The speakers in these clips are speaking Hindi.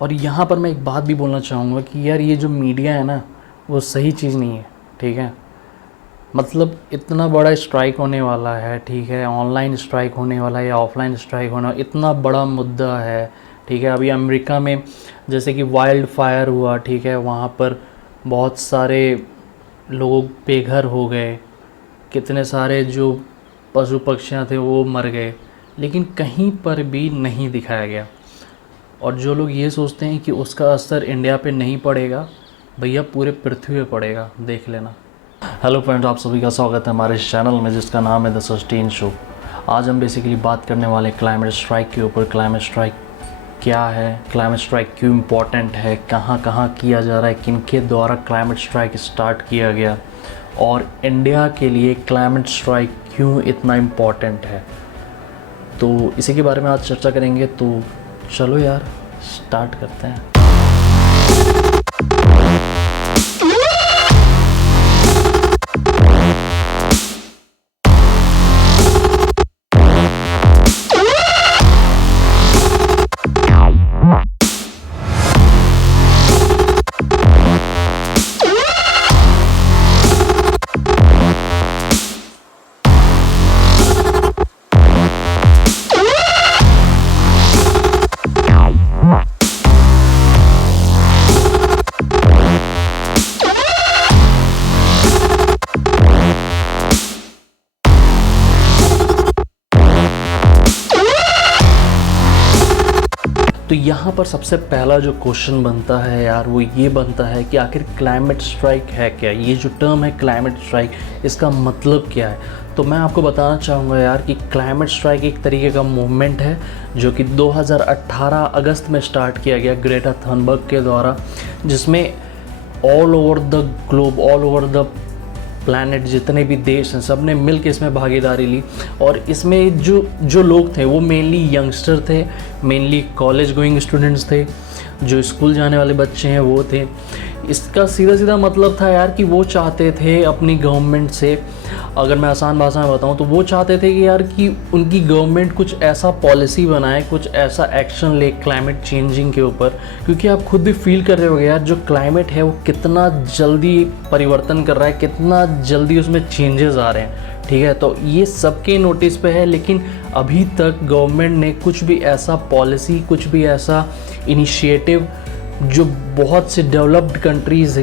और यहाँ पर मैं एक बात भी बोलना चाहूँगा कि यार ये जो मीडिया है ना, वो सही चीज़ नहीं है, ठीक है। मतलब इतना बड़ा स्ट्राइक होने वाला है, ठीक है, ऑनलाइन स्ट्राइक होने वाला है या ऑफलाइन स्ट्राइक होना, इतना बड़ा मुद्दा है, ठीक है। अभी अमेरिका में जैसे कि वाइल्ड फायर हुआ, ठीक है, वहाँ पर बहुत सारे लोग बेघर हो गए, कितने सारे जो पशु पक्षियाँ थे वो मर गए, लेकिन कहीं पर भी नहीं दिखाया गया। और जो लोग ये सोचते हैं कि उसका असर इंडिया पे नहीं पड़ेगा, भैया पूरे पृथ्वी पे पड़ेगा, देख लेना। हेलो फ्रेंड्स, आप सभी का स्वागत है हमारे इस चैनल में जिसका नाम है द सस्टेन शो। आज हम बेसिकली बात करने वाले क्लाइमेट स्ट्राइक के ऊपर। क्लाइमेट स्ट्राइक क्या है, क्लाइमेट स्ट्राइक क्यों इम्पोर्टेंट है, कहाँ कहाँ किया जा रहा है, किन के द्वारा क्लाइमेट स्ट्राइक स्टार्ट किया गया, और इंडिया के लिए क्लाइमेट स्ट्राइक क्यों इतना इम्पोर्टेंट है। तो इसी के बारे में आज चर्चा करेंगे। तो चलो यार स्टार्ट करते हैं। तो यहाँ पर सबसे पहला जो क्वेश्चन बनता है यार, वो ये बनता है कि आखिर क्लाइमेट स्ट्राइक है क्या। ये जो टर्म है क्लाइमेट स्ट्राइक, इसका मतलब क्या है। तो मैं आपको बताना चाहूँगा यार कि क्लाइमेट स्ट्राइक एक तरीके का मूवमेंट है जो कि 2018 अगस्त में स्टार्ट किया गया ग्रेटा थनबर्ग के द्वारा, जिसमें all over the globe, all over the planet, जितने भी देश हैं, सब ने मिल के इसमें भागीदारी ली। और इसमें जो लोग थे वो मेनली यंगस्टर थे, मेनली कॉलेज गोइंग स्टूडेंट्स थे, जो स्कूल जाने वाले बच्चे हैं वो थे। इसका सीधा सीधा मतलब था यार कि वो चाहते थे अपनी गवर्नमेंट से, अगर मैं आसान भाषा में बताऊं तो वो चाहते थे कि यार कि उनकी गवर्नमेंट कुछ ऐसा पॉलिसी बनाए, कुछ ऐसा एक्शन ले क्लाइमेट चेंजिंग के ऊपर। क्योंकि आप खुद भी फील कर रहे होगे यार, जो क्लाइमेट है वो कितना जल्दी परिवर्तन कर रहा है, कितना जल्दी उसमें चेंजेस आ रहे हैं, ठीक है। तो ये सबके नोटिस पे है, लेकिन अभी तक गवर्नमेंट ने कुछ भी ऐसा पॉलिसी, कुछ भी ऐसा इनिशिएटिव, जो बहुत से डेवलप्ड कंट्रीज़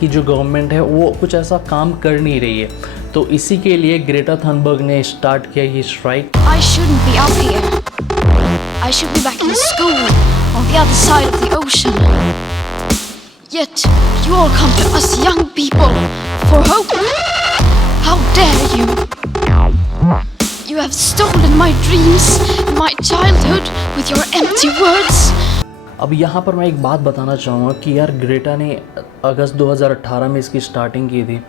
की जो गवर्नमेंट है वो कुछ ऐसा काम कर नहीं रही है। तो इसी के लिए ग्रेटा थनबर्ग ने स्टार्ट किया ये strike. I shouldn't be up here. I should be back in school on the other side of the ocean. Yet you all come to us young people for hope. How dare you? You have stolen my dreams, my childhood with your empty words. अब यहाँ पर मैं एक बात बताना चाहूँगा कि यार ग्रेटा ने अगस्त 2018 में इसकी स्टार्टिंग की थी,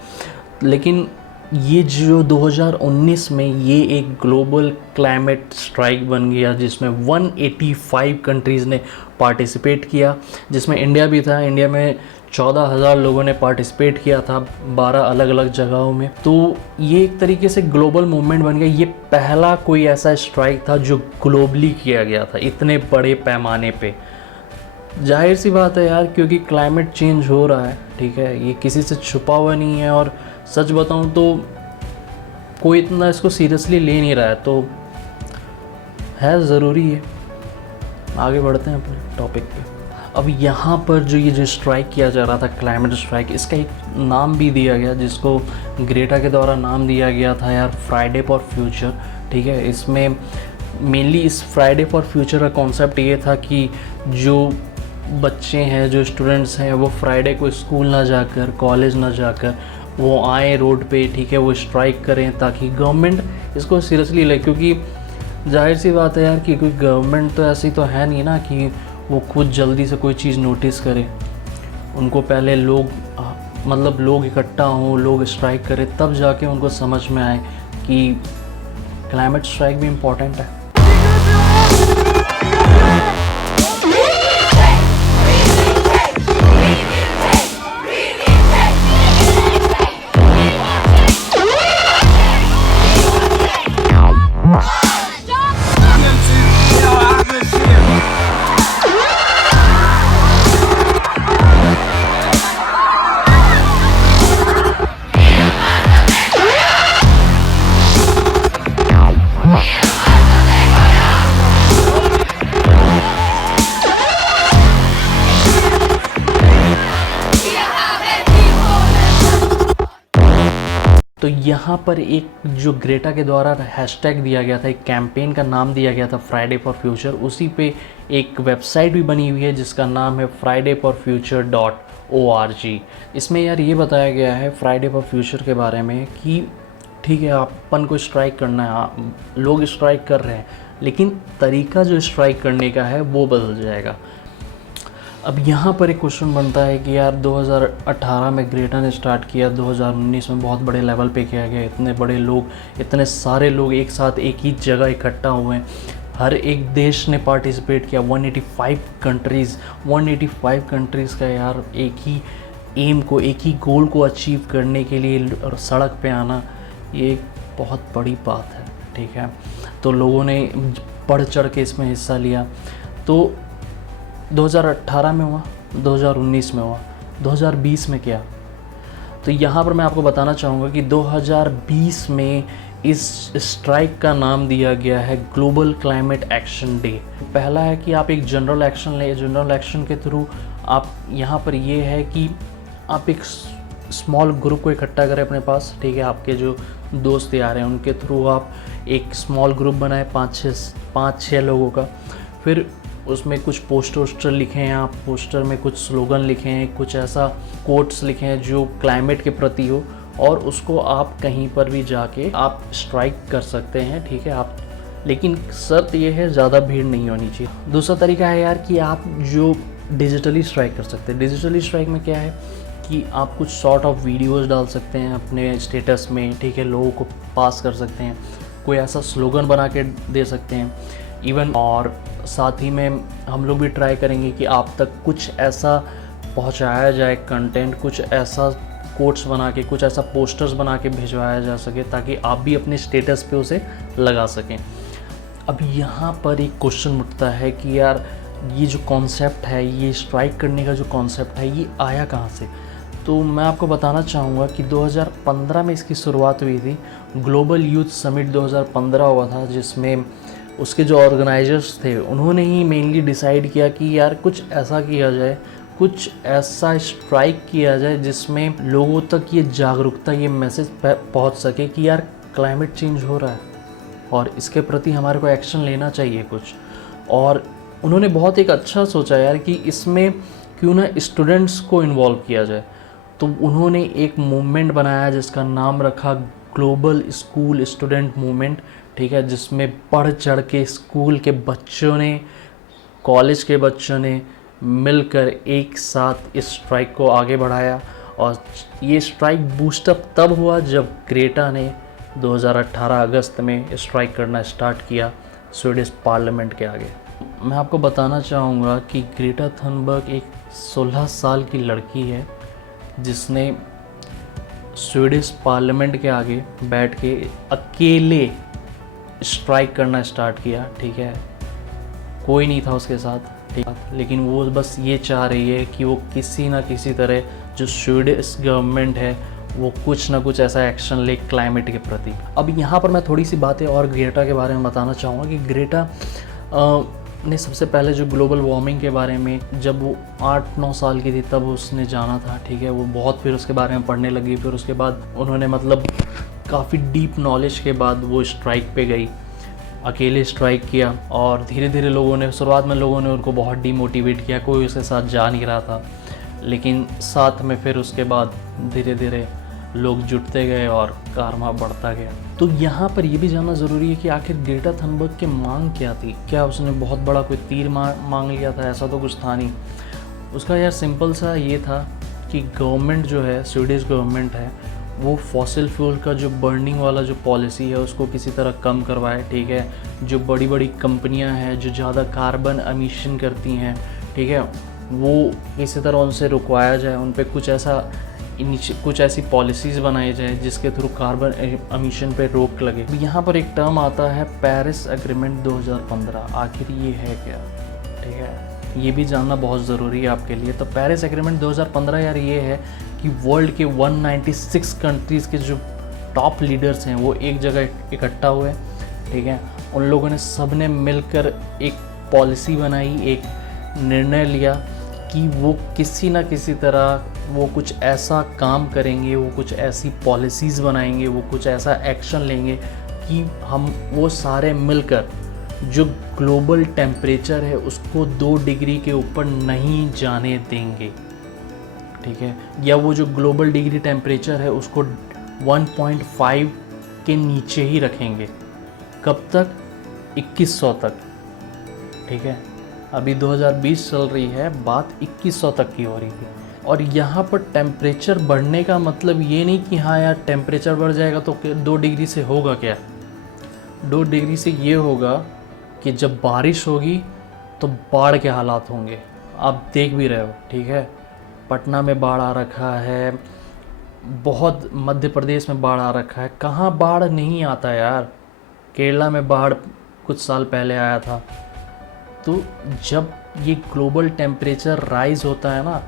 लेकिन ये जो 2019 में ये एक ग्लोबल क्लाइमेट स्ट्राइक बन गया, जिसमें 185 कंट्रीज़ ने पार्टिसिपेट किया, जिसमें इंडिया भी था। इंडिया में 14,000 लोगों ने पार्टिसिपेट किया था 12 अलग अलग जगहों में। तो ये एक तरीके से ग्लोबल मूवमेंट बन गया। ये पहला कोई ऐसा स्ट्राइक था जो ग्लोबली किया गया था इतने बड़े पैमाने पे। जाहिर सी बात है यार, क्योंकि क्लाइमेट चेंज हो रहा है, ठीक है, ये किसी से छुपा हुआ नहीं है। और सच बताऊं तो कोई इतना इसको सीरियसली ले नहीं रहा है, तो है ज़रूरी है। आगे बढ़ते हैं अपने टॉपिक पे। अब यहाँ पर जो स्ट्राइक किया जा रहा था क्लाइमेट स्ट्राइक, इसका एक नाम भी दिया गया, जिसको ग्रेटा के द्वारा नाम दिया गया था यार फ्राइडे फॉर फ्यूचर, ठीक है। इसमें मेनली इस फ्राइडे फॉर फ्यूचर का कॉन्सेप्ट ये था कि जो बच्चे हैं, जो स्टूडेंट्स हैं, वो फ्राइडे को स्कूल ना जाकर, कॉलेज ना जाकर, वो आए रोड पे, ठीक है, वो स्ट्राइक करें, ताकि गवर्नमेंट इसको सीरियसली ले। क्योंकि जाहिर सी बात है यार कि कोई गवर्नमेंट तो ऐसी तो है नहीं ना कि वो खुद जल्दी से कोई चीज़ नोटिस करे। उनको पहले लोग इकट्ठा हों, लोग स्ट्राइक करें, तब जाके उनको समझ में आए कि क्लाइमेट स्ट्राइक भी इम्पोर्टेंट है। तो यहाँ पर एक जो ग्रेटा के द्वारा हैशटैग दिया गया था, एक कैंपेन का नाम दिया गया था फ्राइडे फॉर फ्यूचर, उसी पे एक वेबसाइट भी बनी हुई है जिसका नाम है friday4future.org। इसमें यार ये बताया गया है फ्राइडे फॉर फ्यूचर के बारे में कि ठीक है अपन को स्ट्राइक करना है, लोग स्ट्राइक कर रहे हैं, लेकिन तरीका जो स्ट्राइक करने का है वो बदल जाएगा। अब यहाँ पर एक क्वेश्चन बनता है कि यार 2018 में ग्रेटा ने स्टार्ट किया, 2019 में बहुत बड़े लेवल पे किया गया, इतने बड़े लोग, इतने सारे लोग एक साथ एक ही जगह इकट्ठा हुए हैं, हर एक देश ने पार्टिसिपेट किया, 185 कंट्रीज़ का यार एक ही एम को, एक ही गोल को अचीव करने के लिए सड़क पे आना, ये एक बहुत बड़ी बात है। ठीक है, तो लोगों ने बढ़ चढ़ के इसमें हिस्सा लिया। तो 2018 में हुआ, 2019 में हुआ, 2020 में क्या? तो यहाँ पर मैं आपको बताना चाहूँगा कि 2020 में इस स्ट्राइक का नाम दिया गया है ग्लोबल क्लाइमेट एक्शन डे। पहला है कि आप एक जनरल एक्शन लें, जनरल एक्शन के थ्रू आप यहाँ पर ये है कि आप एक स्मॉल ग्रुप को इकट्ठा करें अपने पास। ठीक है, आपके जो दोस्त यार हैं उनके थ्रू आप एक स्मॉल ग्रुप बनाएं 5-6 लोगों का, फिर उसमें कुछ पोस्टर लिखे हैं, आप पोस्टर में कुछ स्लोगन लिखे हैं, कुछ ऐसा कोट्स लिखे हैं जो क्लाइमेट के प्रति हो, और उसको आप कहीं पर भी जाके आप स्ट्राइक कर सकते हैं। ठीक है, आप, लेकिन शर्त ये है ज़्यादा भीड़ नहीं होनी चाहिए। दूसरा तरीका है यार कि आप जो डिजिटली स्ट्राइक कर सकते हैं। डिजिटली स्ट्राइक में क्या है कि आप कुछ सॉर्ट ऑफ वीडियोस डाल सकते हैं अपने स्टेटस में। ठीक है, लोगों को पास कर सकते हैं, कोई ऐसा स्लोगन बना के दे सकते हैं इवन, और साथ ही में हम लोग भी ट्राई करेंगे कि आप तक कुछ ऐसा पहुंचाया जाए कंटेंट, कुछ ऐसा कोट्स बना के, कुछ ऐसा पोस्टर्स बना के भिजवाया जा सके ताकि आप भी अपने स्टेटस पे उसे लगा सकें। अब यहाँ पर एक क्वेश्चन उठता है कि यार ये जो कॉन्सेप्ट है, ये स्ट्राइक करने का जो कॉन्सेप्ट है, ये आया कहाँ से? तो मैं आपको बताना चाहूँगा कि 2015 में इसकी शुरुआत हुई थी। ग्लोबल यूथ समिट 2015 हुआ था, जिसमें उसके जो ऑर्गेनाइजर्स थे उन्होंने ही मेनली डिसाइड किया कि यार कुछ ऐसा किया जाए, कुछ ऐसा स्ट्राइक किया जाए जिसमें लोगों तक ये जागरूकता, ये मैसेज पहुंच सके कि यार क्लाइमेट चेंज हो रहा है और इसके प्रति हमारे को एक्शन लेना चाहिए कुछ। और उन्होंने बहुत एक अच्छा सोचा यार कि इसमें क्यों ना स्टूडेंट्स को इन्वॉल्व किया जाए। तो उन्होंने एक मूवमेंट बनाया जिसका नाम रखा ग्लोबल स्कूल स्टूडेंट मूवमेंट। ठीक है, जिसमें बढ़ चढ़ के स्कूल के बच्चों ने, कॉलेज के बच्चों ने मिलकर एक साथ इस स्ट्राइक को आगे बढ़ाया। और ये स्ट्राइक बूस्टअप तब हुआ जब ग्रेटा ने 2018 अगस्त में स्ट्राइक करना स्टार्ट किया स्वीडिश पार्लियामेंट के आगे। मैं आपको बताना चाहूँगा कि ग्रेटा थनबर्ग एक 16 साल की लड़की है जिसने स्वीडिश पार्लियामेंट के आगे बैठ के अकेले स्ट्राइक करना स्टार्ट किया। ठीक है, कोई नहीं था उसके साथ, ठीक, लेकिन वो बस ये चाह रही है कि वो किसी ना किसी तरह जो स्वीडिश गवर्नमेंट है वो कुछ ना कुछ ऐसा एक्शन ले क्लाइमेट के प्रति। अब यहाँ पर मैं थोड़ी सी बातें और ग्रेटा के बारे में बताना चाहूँगा कि ग्रेटा ने सबसे पहले जो ग्लोबल वार्मिंग के बारे में, जब वो 8-9 साल की थी तब उसने जाना था। ठीक है, वो बहुत फिर उसके बारे में पढ़ने लगी, फिर उसके बाद उन्होंने मतलब काफ़ी डीप नॉलेज के बाद वो स्ट्राइक पे गई, अकेले स्ट्राइक किया। और धीरे धीरे लोगों ने, शुरुआत में लोगों ने उनको बहुत डीमोटिवेट किया, कोई उसके साथ जा नहीं रहा था, लेकिन साथ में फिर उसके बाद धीरे धीरे लोग जुटते गए और कारवां बढ़ता गया। तो यहाँ पर ये भी जानना ज़रूरी है कि आखिर ग्रेटा थनबर्ग की मांग क्या थी। क्या उसने बहुत बड़ा कोई तीर मांग लिया था? ऐसा तो कुछ था नहीं। उसका यार सिंपल सा ये था कि गवर्नमेंट जो है, स्वीडिश गवर्नमेंट है, वो फॉसिल फ्यूल का जो बर्निंग वाला जो पॉलिसी है उसको किसी तरह कम करवाए। ठीक है, जो बड़ी बड़ी कंपनियां हैं जो ज़्यादा कार्बन एमिशन करती हैं, ठीक है, वो किसी तरह उनसे रुकवाया जाए, उन पर कुछ ऐसी पॉलिसीज़ बनाई जाए जिसके थ्रू कार्बन एमिशन पे रोक लगे। यहाँ पर एक टर्म आता है पेरिस एग्रीमेंट 2015। आखिर ये है क्या? ठीक है, ये भी जानना बहुत ज़रूरी है आपके लिए। तो पेरिस एग्रीमेंट 2015 यार ये है कि वर्ल्ड के 196 कंट्रीज़ के जो टॉप लीडर्स हैं वो एक जगह इकट्ठा हुए। ठीक है, उन लोगों ने सब ने मिलकर एक पॉलिसी बनाई, एक निर्णय लिया कि वो किसी न किसी तरह वो कुछ ऐसा काम करेंगे, वो कुछ ऐसी पॉलिसीज़ बनाएंगे, वो कुछ ऐसा एक्शन लेंगे कि हम वो सारे मिलकर जो ग्लोबल टेम्परेचर है उसको 2 डिग्री के ऊपर नहीं जाने देंगे, ठीक है। या वो जो ग्लोबल डिग्री टेम्परेचर है उसको 1.5 के नीचे ही रखेंगे। कब तक? 2100 तक, ठीक है। अभी 2020 चल रही है, बात 2100 तक की हो रही थी। और यहाँ पर टेम्परेचर बढ़ने का मतलब ये नहीं कि हाँ यार टेम्परेचर बढ़ जाएगा तो 2 डिग्री से होगा क्या। 2 डिग्री से ये होगा कि जब बारिश होगी तो बाढ़ के हालात होंगे। आप देख भी रहे हो, ठीक है। पटना में बाढ़ आ रखा है, बहुत मध्य प्रदेश में बाढ़ आ रखा है। कहाँ बाढ़ नहीं आता यार, केरला में बाढ़ कुछ साल पहले आया था। तो जब ये ग्लोबल टेम्परेचर राइज़ होता है ना,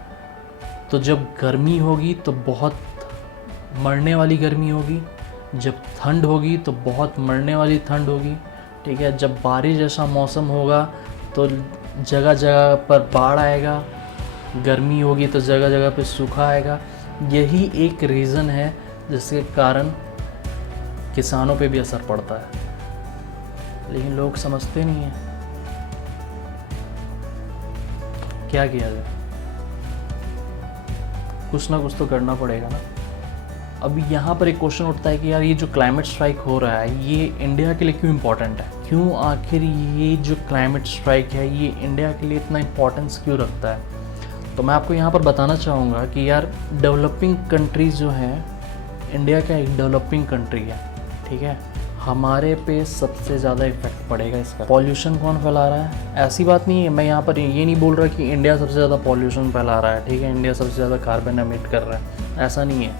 तो जब गर्मी होगी तो बहुत मरने वाली गर्मी होगी, जब ठंड होगी तो बहुत मरने वाली ठंड होगी, ठीक है। जब बारिश जैसा मौसम होगा तो जगह जगह पर बाढ़ आएगा, गर्मी होगी तो जगह जगह पे सूखा आएगा। यही एक रीज़न है जिसके कारण किसानों पे भी असर पड़ता है, लेकिन लोग समझते नहीं हैं। क्या किया जाए, कुछ ना कुछ तो करना पड़ेगा ना। अब यहाँ पर एक क्वेश्चन उठता है कि यार ये जो क्लाइमेट स्ट्राइक हो रहा है ये इंडिया के लिए क्यों इम्पोर्टेंट है, क्यों आखिर ये जो क्लाइमेट स्ट्राइक है ये इंडिया के लिए इतना इम्पोर्टेंस क्यों रखता है। तो मैं आपको यहाँ पर बताना चाहूँगा कि यार डेवलपिंग कंट्रीज़ जो हैं, इंडिया का एक डेवलपिंग कंट्री है, ठीक है। हमारे पे सबसे ज़्यादा इफेक्ट पड़ेगा इसका। पॉल्यूशन कौन फैला रहा है? ऐसी बात नहीं है, मैं यहाँ पर ये नहीं बोल रहा कि इंडिया सबसे ज़्यादा पॉल्यूशन फैला रहा है, ठीक है। इंडिया सबसे ज़्यादा कार्बन एमिट कर रहा है, ऐसा नहीं है।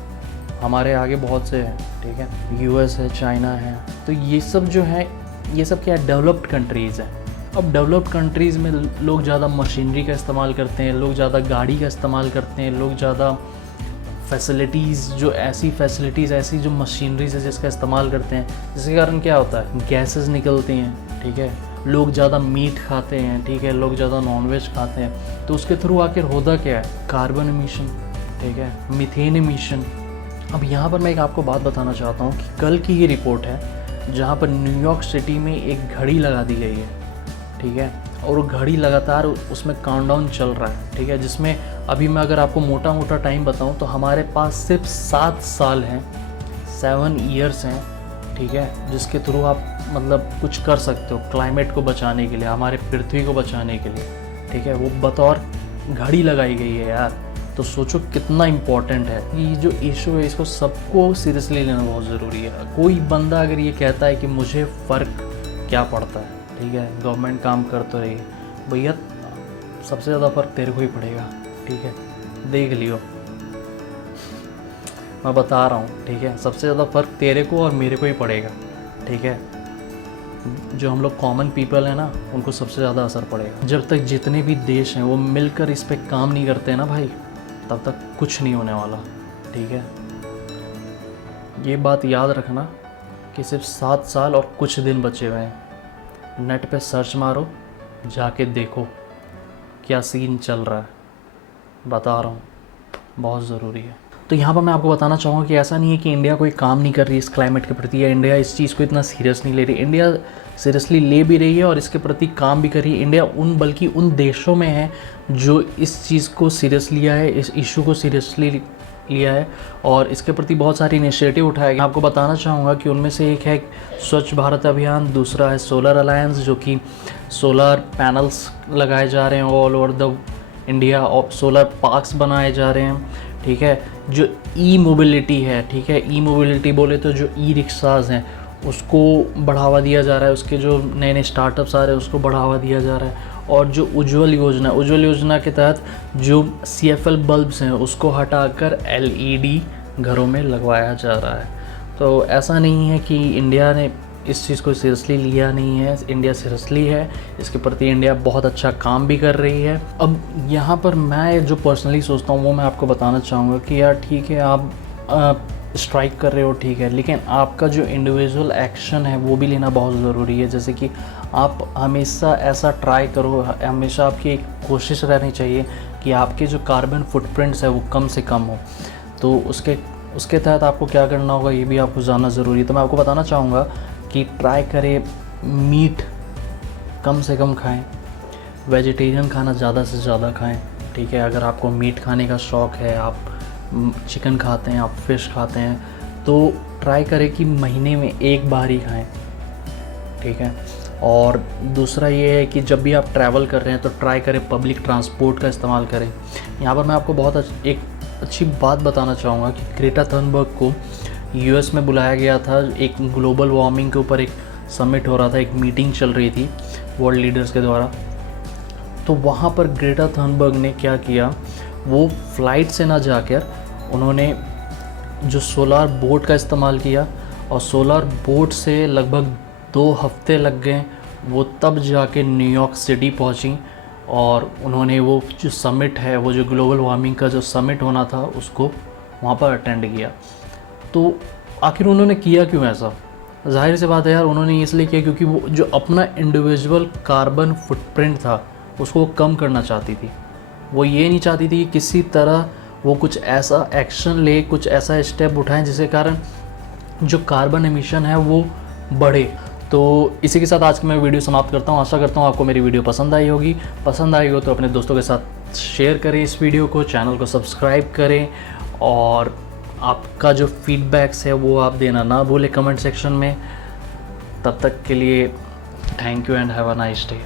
हमारे आगे बहुत से हैं, ठीक है। यूएस है, चाइना है, तो ये सब जो है ये सब क्या है, डेवलप्ड कंट्रीज़ हैं। अब डेवलप्ड कंट्रीज़ में लोग ज़्यादा मशीनरी का इस्तेमाल करते हैं, लोग ज़्यादा गाड़ी का इस्तेमाल करते हैं, लोग ज़्यादा फैसिलिटीज़ ऐसी जो मशीनरीज है जिसका इस्तेमाल करते हैं, जिसके कारण क्या होता है, गैसेस निकलती हैं, ठीक है। लोग ज़्यादा मीट खाते हैं, ठीक है, लोग ज़्यादा नॉनवेज खाते हैं, तो उसके थ्रू आखिर होता क्या है, कार्बन एमिशन, ठीक है, मीथेन एमिशन। अब यहाँ पर मैं एक आपको बात बताना चाहता हूँ कि कल की ये रिपोर्ट है जहाँ पर न्यूयॉर्क सिटी में एक घड़ी लगा दी गई है, ठीक है। और वो घड़ी लगातार उसमें काउंटडाउन चल रहा है, ठीक है। जिसमें अभी मैं अगर आपको मोटा मोटा टाइम बताऊं तो हमारे पास सिर्फ 7 साल हैं, 7 ईयर्स हैं, ठीक है, जिसके थ्रू आप मतलब कुछ कर सकते हो क्लाइमेट को बचाने के लिए, हमारे पृथ्वी को बचाने के लिए, ठीक है। वो बतौर घड़ी लगाई गई है यार। तो सोचो कितना इम्पोर्टेंट है ये जो इशू है, इसको सबको सीरियसली लेना बहुत ज़रूरी है। कोई बंदा अगर ये कहता है कि मुझे फ़र्क क्या पड़ता है, ठीक है, गवर्नमेंट काम कर तो रही है, भैया सबसे ज़्यादा फ़र्क तेरे को ही पड़ेगा, ठीक है, देख लियो, मैं बता रहा हूँ, ठीक है। सबसे ज़्यादा फ़र्क तेरे को और मेरे को ही पड़ेगा, ठीक है। जो हम लोग कॉमन पीपल हैं ना, उनको सबसे ज़्यादा असर पड़ेगा। जब तक जितने भी देश हैं वो मिलकर इस पर काम नहीं करते ना भाई, तब तक कुछ नहीं होने वाला, ठीक है। ये बात याद रखना कि सिर्फ 7 साल और कुछ दिन बचे हुए हैं। नेट पे सर्च मारो, जाके देखो क्या सीन चल रहा है, बता रहा हूँ, बहुत ज़रूरी है। तो यहाँ पर मैं आपको बताना चाहूँगा कि ऐसा नहीं है कि इंडिया कोई काम नहीं कर रही इस क्लाइमेट के प्रति, या इंडिया इस चीज़ को इतना सीरियस नहीं ले रही। इंडिया सीरियसली ले भी रही है और इसके प्रति काम भी कर रही है। इंडिया बल्कि उन देशों में है जो इस चीज़ को सीरियस लिया है, इस इशू को सीरियसली लिया है और इसके प्रति बहुत सारी इनिशिएटिव उठाए गए। आपको बताना चाहूँगा कि उनमें से एक है स्वच्छ भारत अभियान, दूसरा है सोलर अलायंस, जो कि सोलर पैनल्स लगाए जा रहे हैं ऑल ओवर द इंडिया और सोलर पार्क्स बनाए जा रहे हैं, ठीक है। जो ई मोबिलिटी है, ठीक है, ई मोबिलिटी बोले तो जो ई रिक्शाज़ हैं उसको बढ़ावा दिया जा रहा है, उसके जो नए नए स्टार्टअप्स आ रहे हैं उसको बढ़ावा दिया जा रहा है। और जो उज्ज्वल योजना के तहत जो CFL बल्ब्स हैं उसको हटाकर LED घरों में लगवाया जा रहा है। तो ऐसा नहीं है कि इंडिया ने इस चीज़ को सीरियसली लिया नहीं है, इंडिया सीरियसली है, इसके प्रति इंडिया बहुत अच्छा काम भी कर रही है। अब यहाँ पर मैं जो पर्सनली सोचता हूँ वो मैं आपको बताना चाहूँगा कि यार ठीक है आप स्ट्राइक कर रहे हो, ठीक है, लेकिन आपका जो इंडिविजुअल एक्शन है वो भी लेना बहुत ज़रूरी है। जैसे कि आप हमेशा ऐसा ट्राई करो, हमेशा आपकी एक कोशिश रहनी चाहिए कि आपके जो कार्बन फुटप्रिंट्स है वो कम से कम हो। तो उसके तहत आपको क्या करना होगा ये भी आपको जानना ज़रूरी है। तो मैं आपको बताना चाहूँगा कि ट्राई करें मीट कम से कम खाएं, वेजिटेरियन खाना ज़्यादा से ज़्यादा खाएं, ठीक है। अगर आपको मीट खाने का शौक़ है, आप चिकन खाते हैं, आप फ़िश खाते हैं, तो ट्राई करें कि महीने में एक बार ही खाएं, ठीक है। और दूसरा ये है कि जब भी आप ट्रैवल कर रहे हैं तो ट्राई करें पब्लिक ट्रांसपोर्ट का इस्तेमाल करें। यहाँ पर मैं आपको बहुत एक अच्छी बात बताना चाहूँगा कि ग्रेटा थनबर्ग को यूएस में बुलाया गया था। एक ग्लोबल वार्मिंग के ऊपर एक समिट हो रहा था, एक मीटिंग चल रही थी वर्ल्ड लीडर्स के द्वारा। तो वहाँ पर ग्रेटा थनबर्ग ने क्या किया, वो फ्लाइट से ना जाकर उन्होंने जो सोलार बोट का इस्तेमाल किया, और सोलार बोट से लगभग 2 हफ्ते लग गए। वो तब जाके न्यूयॉर्क सिटी पहुंची और उन्होंने वो जो समिट है, वो जो ग्लोबल वार्मिंग का जो समिट होना था, उसको वहाँ पर अटेंड किया। तो आखिर उन्होंने किया क्यों ऐसा? जाहिर सी बात है यार, उन्होंने इसलिए किया क्योंकि वो जो अपना इंडिविजुअल कार्बन फुटप्रिंट था उसको वो कम करना चाहती थी। वो ये नहीं चाहती थी कि किसी तरह वो कुछ ऐसा एक्शन ले, कुछ ऐसा स्टेप उठाएं जिसके कारण जो कार्बन एमिशन है वो बढ़े। तो इसी के साथ आज की मैं वीडियो समाप्त करता हूँ। आशा करता हूँ आपको मेरी वीडियो पसंद आई होगी। पसंद आई हो तो अपने दोस्तों के साथ शेयर करें इस वीडियो को, चैनल को सब्सक्राइब करें, और आपका जो फीडबैक्स है वो आप देना ना भूलें कमेंट सेक्शन में। तब तक के लिए thank you and have a nice day.